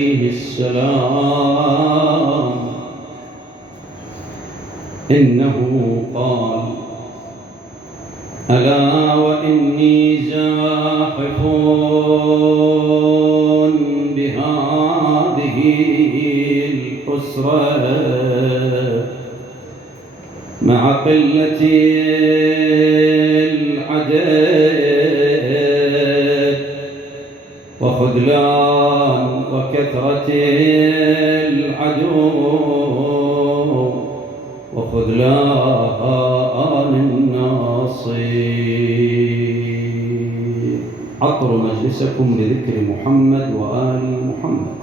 عليه السلام إنه قال: ألا وإني زاحف بهذه الأسرة مع قلة العدد وخذلان وكثرة العدو وخذلان الناصر. عطر مجلسكم لذكر محمد وآل محمد.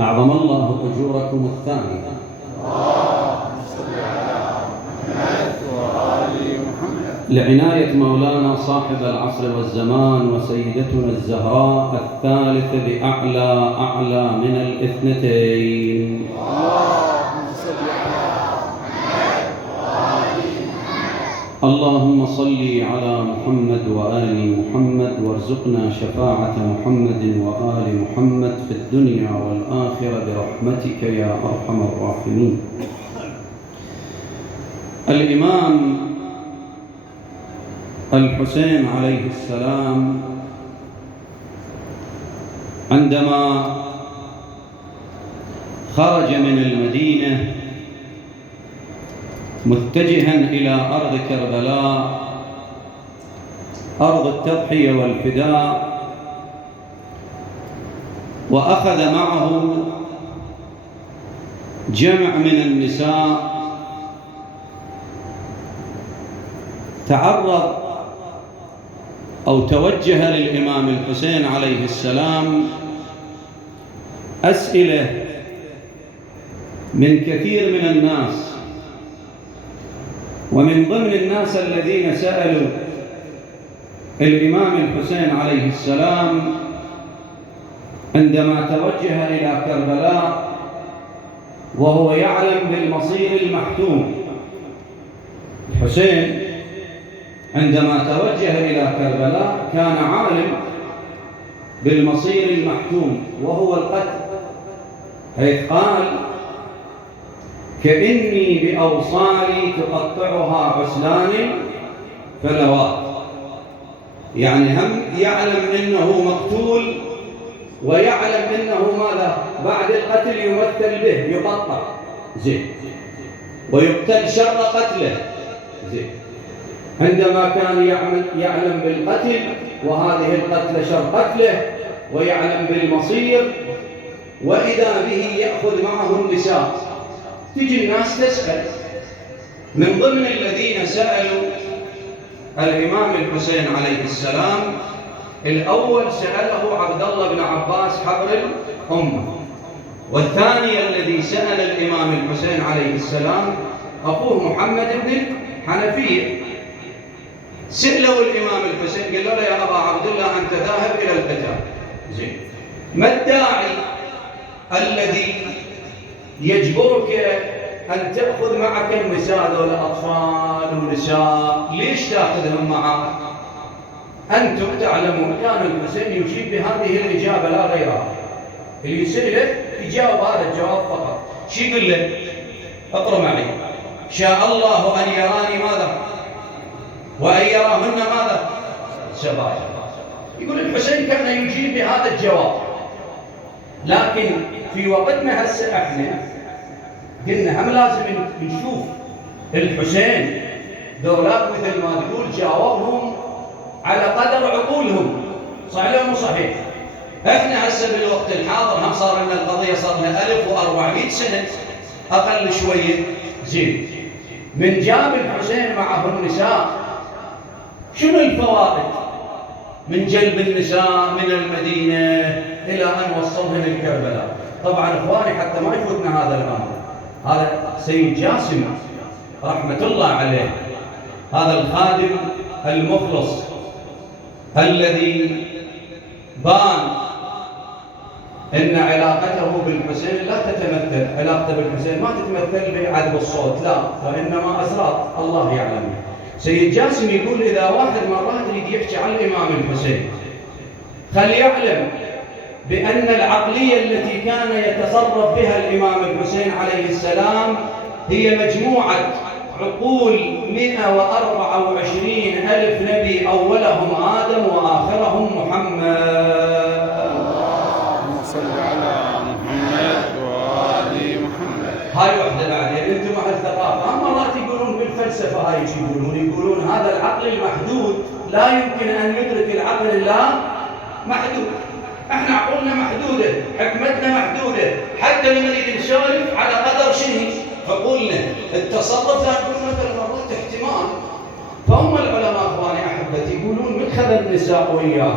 أعظم الله أجوركم الثانية. لعناية مولانا صاحب العصر والزمان وسيدتنا الزهراء الثالث بأعلى من الاثنتين. اللهم صل على محمد وآل محمد وارزقنا شفاعة محمد وآل محمد في الدنيا والآخرة برحمتك يا أرحم الراحمين. الإمام الحسين عليه السلام عندما خرج من المدينة متجها إلى أرض كربلاء، أرض التضحية والفداء، وأخذ معه جمع من النساء، تعرض أو توجه للإمام الحسين عليه السلام أسئلة من كثير من الناس. ومن ضمن الناس الذين سألوا الإمام الحسين عليه السلام عندما توجه إلى كربلاء وهو يعلم بالمصير المحتوم. الحسين عندما توجه إلى كربلاء كان عالم بالمصير المحتوم وهو القتل، حيث قال: كإني بأوصالي تقطعها عسلان فلوات. يعني هم يعلم أنه مقتول ويعلم أنه ماذا بعد القتل يمثل به، يقطع زين ويقتل شر قتله زين. عندما كان يعلم بالقتل وهذه القتل شر قتله ويعلم بالمصير، وإذا به يأخذ معه النساء. تجي الناس تسأل. من ضمن الذين سألوا الإمام الحسين عليه السلام الأول سأله عبد الله بن عباس حبر الأمة، والثاني الذي سأل الإمام الحسين عليه السلام أخوه محمد بن الحنفية. سألوا الإمام الحسين قال له: يا أبا عبد الله أنت ذاهب إلى القتال زين، ما الداعي الذي يجبرك أن تأخذ معك النساء ذول أطفال ونساء؟ ليش تأخذهم معك؟ أنتم تعلمون كان الحسين يجيب بهذه الإجابة لا غيرها. اللي يسأله يجاوب هذا الجواب فقط. شو يقول له؟ اقرأ معي: شاء الله أن يراني ماذا؟ وأن يراهن ماذا؟ سبايا. يقول الحسين كان يجيب بهذا الجواب. لكن في وقتنا هسه احنا قلنا هم لازم نشوف الحسين دولات مثل ما تقول جاوبهم على قدر عقولهم، صحيح ولا مو صحيح؟ احنا هسه بالوقت الحاضر هم صار لنا القضيه صار لنا 1400 سنه اقل شويه زين. من جاب الحسين معه النساء شنو الفوائد من جلب النساء من المدينه الى ان وصلهن لكربلاء؟ طبعا اخواني حتى ما يفوتنا هذا الامر، هذا سيد جاسم رحمه الله عليه، هذا الخادم المخلص الذي بان ان علاقته بالحسين لا تتمثل، علاقته بالحسين ما تتمثل بعذب الصوت، لا، فانما اسرار الله يعلم. سيد جاسم يقول إذا واحد مرات يريد يحكي عن الإمام الحسين فليعلم بأن العقلية التي كان يتصرف بها الإمام الحسين عليه السلام هي مجموعة عقول 124 ألف نبي، أولهم آدم وآخرهم محمد. اللهم صل على محمد وآل محمد. هاي وحدة بعدين أنتم أهل ثقافة. مرات يقولون بالفلسفة هاي يقولون هذا العقل المحدود لا يمكن أن يدرك العقل إلا محدود. احنا عقولنا محدودة، حكمتنا محدودة، حتى لما نريد نسولف على قدر شنو عقولنا. التصرف لا يكون مثلا مرات احتمال. فهم العلماء اخواني احبتي يقولون من خذ النساء وياه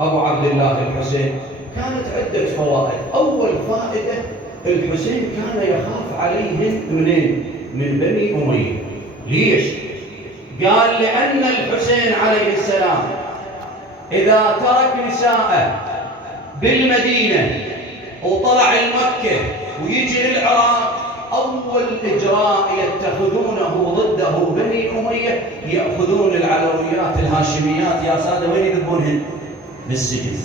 ابو عبد الله الحسين كانت عدة فوائد. اول فائدة الحسين كان يخاف عليهم منين؟ من بني امية. ليش؟ قال لأن الحسين عليه السلام إذا ترك نساءه بالمدينة وطلع المكة ويجي للعراق أول إجراء يتخذونه ضده بني أمية يأخذون العلويات الهاشميات يا سادة وين يذبونهن؟ بالسجن.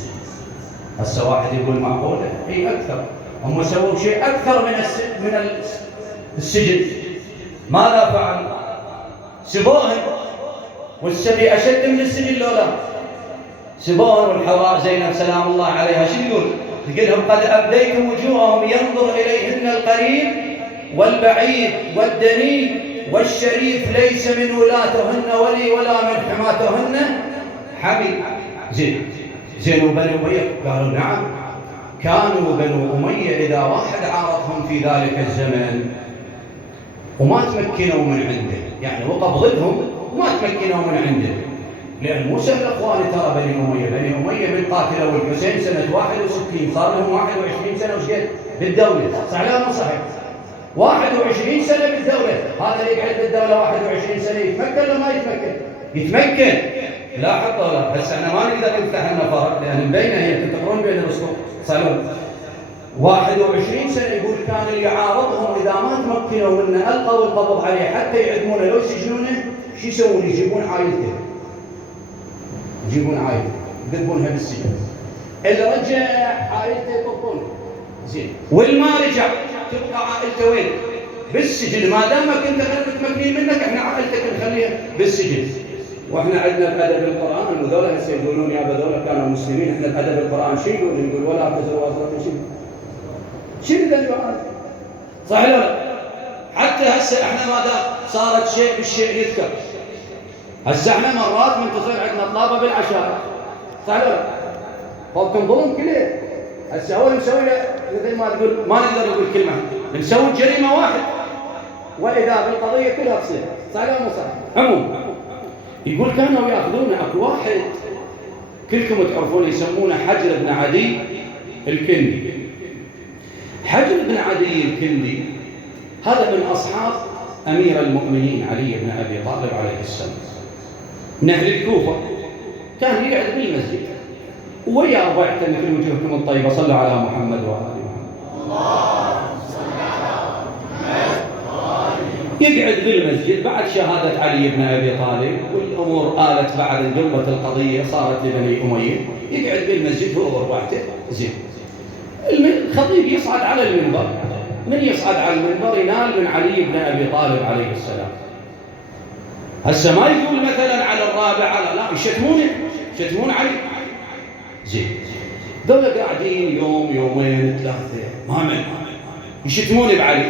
هسه واحد يقول معقولة؟ إيه أكثر. هم سووا شيء أكثر من السجن. ماذا فعل؟ سبوهن، والسبي أشد من السجن لولا سبوهن. والحوراء زينب سلام الله عليها شو يقول؟ يقول لهم قد أبديت وجوههم ينظر إليهن القريب والبعيد والدني والشريف ليس من ولاتهن ولي ولا من حماتهن حبيب. زين وبنو أمية قالوا نعم، كانوا بنو أمية إذا واحد عارضهم في ذلك الزمن وما تمكنوا من عنده، يعني وقف ضدهم وما تمكنوا من عنده، لأن مو سهل أخواني ترى بني أمية من قاتلوا الحسين سنة 61 صار لهم 21 سنة وشقد بالدولة. صح لا مو صحيح؟ 21 سنة بالدولة. هذا اللي يقعد بالدولة 21 سنة يتمكن ولا ما يتمكن؟ يتمكن. لا حط ولا بس احنا ما نقدر نفتح لنا فرق لأن مبينة هي تقرون بين الرسول صالون. 21 سنة يقول كان اللي يعارضهم إذا ما تمكنوا منه ألقوا القبض عليه حتى يعدمونه لو يسجنونه. شو يسوون؟ يجيبون عائلته، يذبونها بالسجن. اللي رجع عائلته يطبونه. زين واللي ما رجع تبقى عائلته وين؟ بالسجن. ما دامك انت غير متمكنين منك احنا عائلتك نخليها بالسجن. واحنا عندنا بأدب القرآن وذولا هسه يقولون يا ذولا كانوا مسلمين. احنا بأدب القرآن شو يقول؟ ولا تزر وازرة شنو ذا الجواب؟ صح ولا لا؟ حتى هسه احنا ما دام صارت شيء بالشيء يذكر. هسه احنا مرات من تصير عندنا طلابه بالعشاء صح ولا لا؟ فوق ظلم كله. هسه هو مسوي مثل ما تقول ما نقدر نقول كلمه، نسوي جريمه واحد واذا بالقضيه كلها تصير. صح ولا مو صح؟ عموما يقول كانوا ياخذون اكو واحد كلكم تعرفون يسمونه حجر بن عدي الكندي. حجر بن عدي الكندي هذا من أصحاب أمير المؤمنين علي بن أبي طالب عليه السلام من أهل الكوفة. كان يقعد بالمسجد ويا ربعته مثل وجوهكم الطيبة. صلوا على محمد وآل محمد. يقعد بالمسجد بعد شهادة علي بن أبي طالب والأمور آلت بعد انقلبت القضية صارت لبني أمية. يقعد بالمسجد هو وربعته. زين الخطيب يصعد على المنبر. من يصعد على المنبر ينال من علي بن أبي طالب عليه السلام. هسه ما يقول مثلا على الرابع على لا يشتمون علي. زين دول قاعدين يوم يومين ثلاثة ما من يشتمون بعلي.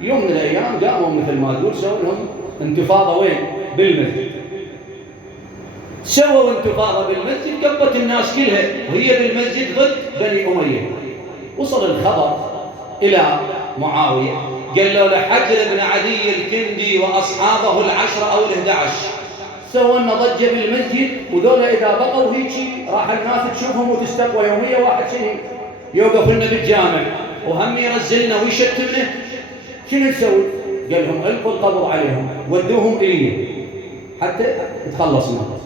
يوم من الأيام قاموا مثل ما تقول سووا لهم انتفاضة وين؟ بالمسجد. سووا انتفاضة بالمسجد قبت الناس كلها وهي بالمسجد ضد بني أمية. وصل الخبر إلى معاوية قال له لحجر بن عدي الكندي وأصحابه 10 أو 11 سووا لنا ضجة بالمسجد. وذولا إذا بقوا هيجي راح الناس تشوفهم وتستقوى يومية واحد شيء يوقف لنا بالجامع وهم يرزلنا ويشتمنا. شنو نسوي؟ قال لهم ألقوا القبض عليهم ودوهم إليه حتى يتخلص منهم.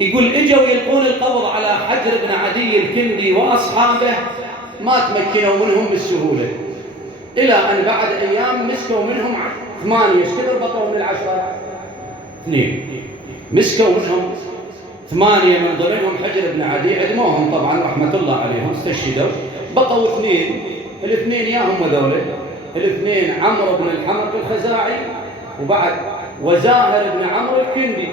يقول اجوا يلقون القبض على حجر بن عدي الكندي واصحابه ما تمكنوا منهم بالسهوله الى ان بعد ايام مسكوا منهم 8. ايش كثر بقوا من 10؟ اثنين، مسكوا منهم 8 من ضمنهم حجر بن عدي، عدموهم طبعا رحمة الله عليهم، استشهدوا، بقوا 2. الاثنين ياهم هذول، الاثنين عمرو بن الحمق الخزاعي وبعد وزاهر بن عمرو الكندي.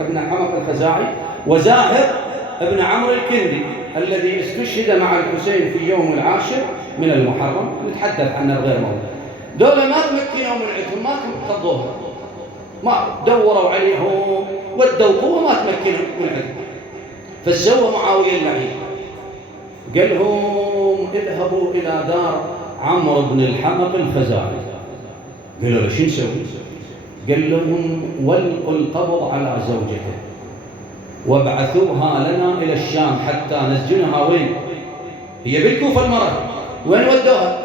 ابن الحمق الخزاعي وزاهر ابن عمرو الكندي الذي استشهد مع الحسين في يوم 10 من المحرم، نتحدث عنه غير موضوع. دول ما تمكنوا من عندهم، ما قضوها، ما دوروا عليهم ودوا قوة، ما تمكنوا من عندهم. فسوى معاوية اللعين، قال لهم اذهبوا إلى دار عمرو بن الحمق الخزاعي. قالوا له شو نسوي؟ قال لهم والقوا القبض على زوجته وابعثوها لنا إلى الشام حتى نسجنها. وين هي؟ بالكوفة المرأة. وين ودوها؟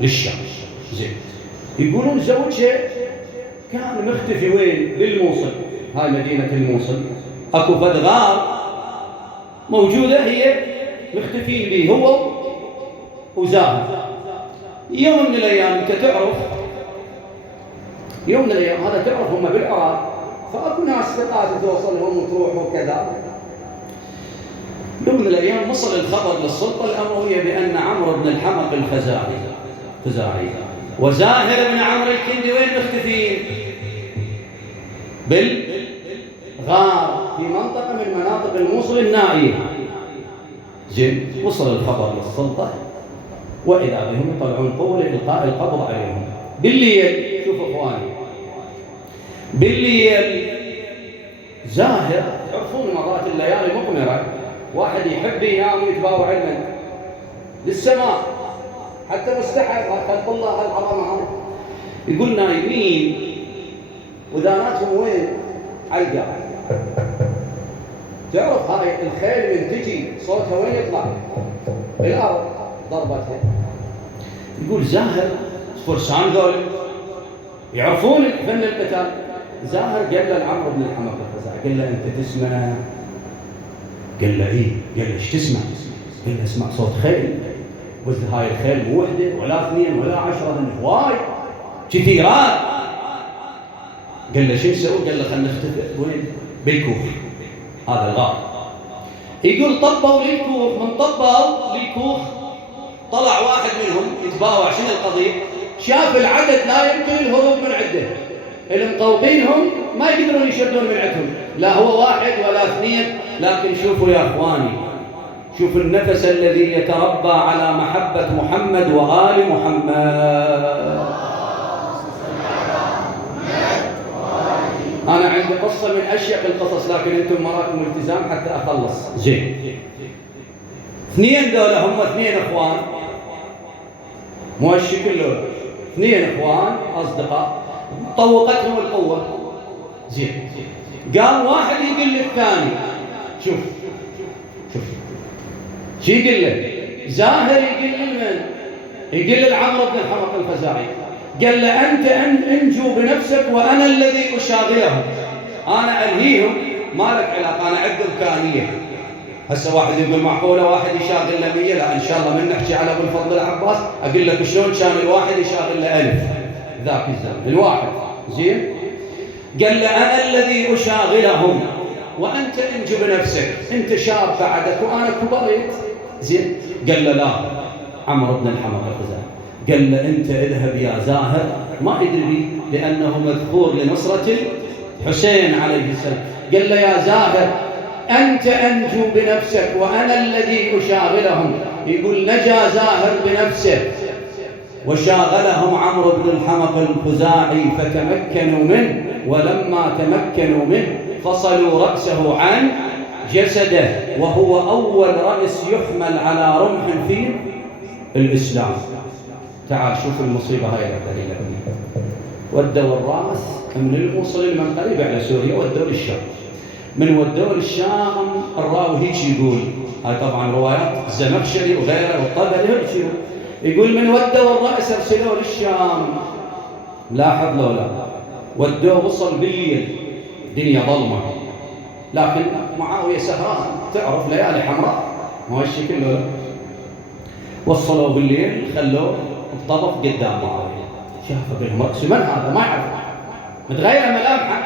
للشام. زين. يقولون زوجها كان مختفي وين؟ للموصل، هاي مدينة الموصل، اكو فد غار موجودة هي مختفين به هو وزاهر. يوم من الأيام أنت تعرف، يوم من الأيام هذا تعرف هم بالعراق، فأكو ناس ثقات توصلهم وتروح وكذا. يوم من الأيام وصل الخبر للسلطة الأموية بأن عمرو بن الحمق الخزاعي وزاهر بن عمرو الكندي وين مختفين؟ بالغار في منطقة من مناطق الموصل النائية. زين. وصل الخبر للسلطة وإذا بهم يطلعون قوة لإلقاء القبض عليهم. بالليل، شوف إخواني، بالليل زاهر، تعرفون مرات الليالي مقمرة، واحد يحب ينام ويتباوع المن للسماء حتى مستحب خلق الله العظمة. يقول نايمين وداناتهم وين؟ على القاع. تعرف هاي الخيل من تجي صوتها وين يطلع؟ بالأرض ضربتها. يقول زاهر فرسان ذول يعرفون فن القتال. زاهر قال له عمرو بن الحمق الخزاعي، قال له انت تسمع؟ قال له ايه. قال له ايش تسمع؟ قال له اسمع صوت خيل، بس هاي الخيل مو وحده ولا 2 ولا 10، هواي كثيرات. قال له شو نسوي؟ قال له خلينا نختفي. وين؟ بالكوخ، هذا الغار. يقول طبوا للكوخ، من طبوا للكوخ طلع واحد منهم يتباوع. شنو القضية؟ شاف العدد لا يمكن الهروب من عده، المقوقينهم ما يقدرون يشدون من عندهم، لا هو 1 ولا 2. لكن شوفوا يا اخواني، شوفوا النفس الذي يتربى على محبة محمد وآل محمد. أنا عندي قصة من أشيق القصص، لكن أنتم مراكم التزام حتى أخلص. زين. 2 دولة هم 2 إخوان، مو هالشكل دولة، 2 إخوان أصدقاء طوقتهم القوة. زين. قام واحد يقول للثاني، شوف شو يقول له؟ زاهر يقول لمن؟ يقول لعمرو بن الحمق الخزاعي، قال له أنت انجو بنفسك وأنا الذي أشاغلهم، أنا ألهيهم، ما لك علاقة، أنا عندي إمكانية. هسه واحد يقول معقولة واحد يشاغل له 100؟ لا إن شاء الله من نحكي على أبو الفضل العباس أقول لك شلون كان الواحد يشاغل له 1000 ذاك الزمن الواحد. زين. قال له أنا الذي أشاغلهم وأنت انجو بنفسك، أنت شاب بعدك وأنا كبرت. زين. قال له لا، عمرو بن الحمق الخزاعي قال له أنت اذهب يا زاهر، ما أدري لأنه مذكور لنصرة الحسين عليه السلام. قال له يا زاهر أنت أنجو بنفسك وأنا الذي أشاغلهم. يقول نجا زاهر بنفسه وشاغلهم عمرو بن الحمق الخزاعي فتمكنوا منه، ولما تمكنوا منه فصلوا رأسه عن جسده، وهو أول رأس يحمل على رمح في الإسلام. تعال شوف المصيبة هاي الدليل. ودوا الرأس من الموصل من قريب على سوريا ودوا للشام. من ودوا للشام الراوي هيك يقول، هاي طبعا روايات الزمخشري وغيره والطبري هيك يقول من ودوا الرأس ارسلوه للشام. لاحظ لو لا ودوه وصل بالليل، دنيا ظلمة، لكن معاوية سهران، تعرف ليالي حمراء، ما هالشكل لا. وصلوا بالليل، خلوه بطبق قدام معاوية، شافه بالهم رأسه، من هذا؟ ما يعرف. متغيرة ملامحه.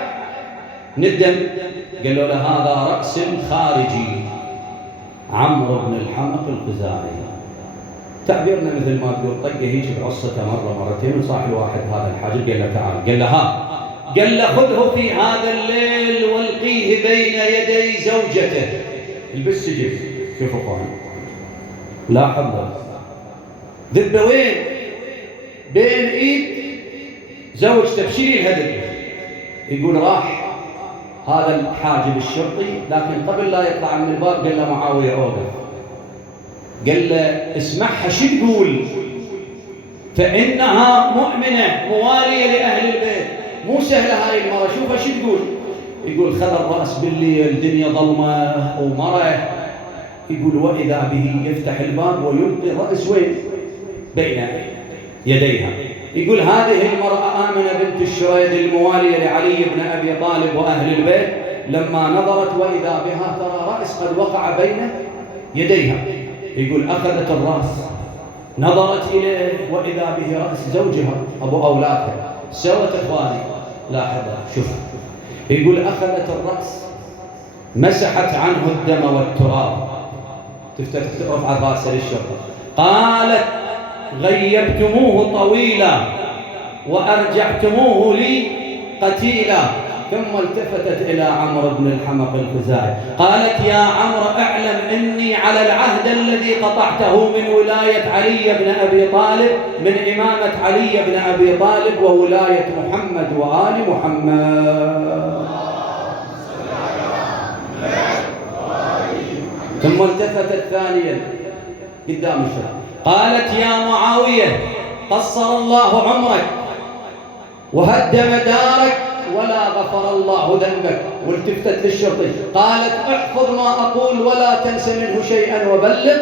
ندم، قالوا له هذا رأس خارجي عمرو بن الحمق الخزاعي. تعبيرنا مثل ما تقول طقه هيك بعصته مرة مرتين، وصاح الواحد هذا الحاجب قال له تعال، قال له ها، قال له خذه في هذا الليل والقيه بين يدي زوجته بالسجن. شوفوا اخوان، لاحظ ذبه وين؟ بين ايد زوجته بشيل الهدف. يقول راح هذا الحاجب الشرطي، لكن قبل لا يطلع من الباب قال له معاوية اوقف، قال له اسمعها شو تقول، فإنها مؤمنة موالية لأهل البيت، مو سهلة هاي المرة، شوفها شو تقول. يقول خذ الرأس بالليل، الدنيا ظلمة ومرة، يقول وإذا به يفتح الباب ويلقي الرأس وين؟ بين يديها. يقول هذه المرأة آمنة بنت الشريد الموالية لعلي بن أبي طالب وأهل البيت، لما نظرت وإذا بها ترى رأس قد وقع بين يديها. يقول أخذت الرأس، نظرت إليه وإذا به رأس زوجها أبو أولادها. سوت إخواني، لاحظ شوف، يقول أخذت الرأس مسحت عنه الدم والتراب، رفعت رأسه للشرطة، قالت غيبتموه طويلا وأرجعتموه لي قتيلا. ثم التفتت إلى عمرو بن الحمق الخزاعي قالت يا عمرو اعلم إني على العهد الذي قطعته من ولاية علي بن أبي طالب، من إمامة علي بن أبي طالب وولاية محمد وآل محمد. ثم التفتت ثانيا قدام الشرطة قالت يا معاوية قصر الله عمرك وهدم دارك ولا غفر الله ذنبك. والتفتت للشرطي قالت احفظ ما أقول ولا تنس منه شيئا وبلغ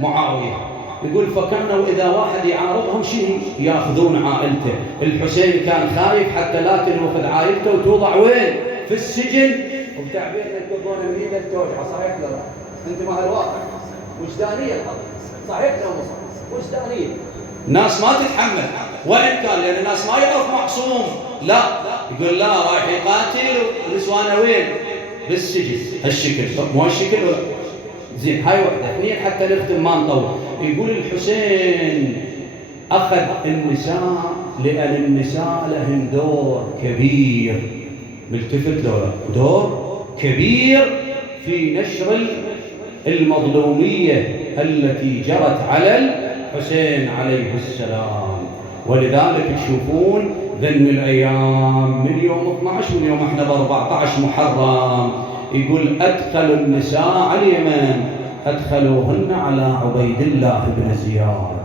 معاوية. يقول فكانوا إذا واحد يعارضهم شيء يأخذون عائلته. الحسين كان خايف حتى لا تنوخذ عائلته وتوضع وين؟ في السجن. وبتعبير تقولون منين التوجع، صحيح ولا لا؟ انت ما هالواقع وجدانية القضية، صحيح ولا مو صحيح؟ وجدانية. ناس ما تتحمل، وإن كان لأن الناس ما يعرف معصوم، لا يقول لا رايح يقاتل ونسوانه وين؟ بالسجن. هالشكل مو هالشكل ولا زين. هاي وحده. اثنين حتى نختم ما نطول. يقول الحسين أخذ النساء لأن النساء لهم دور كبير، ملتفت له دور كبير في نشر المظلومية التي جرت على الحسين عليه السلام. ولذلك تشوفون ذن الأيام من يوم 12 من يوم احنا ب14 محرم، يقول أدخلوا النساء على اليمن أدخلوهن على عبيد الله بن زياد.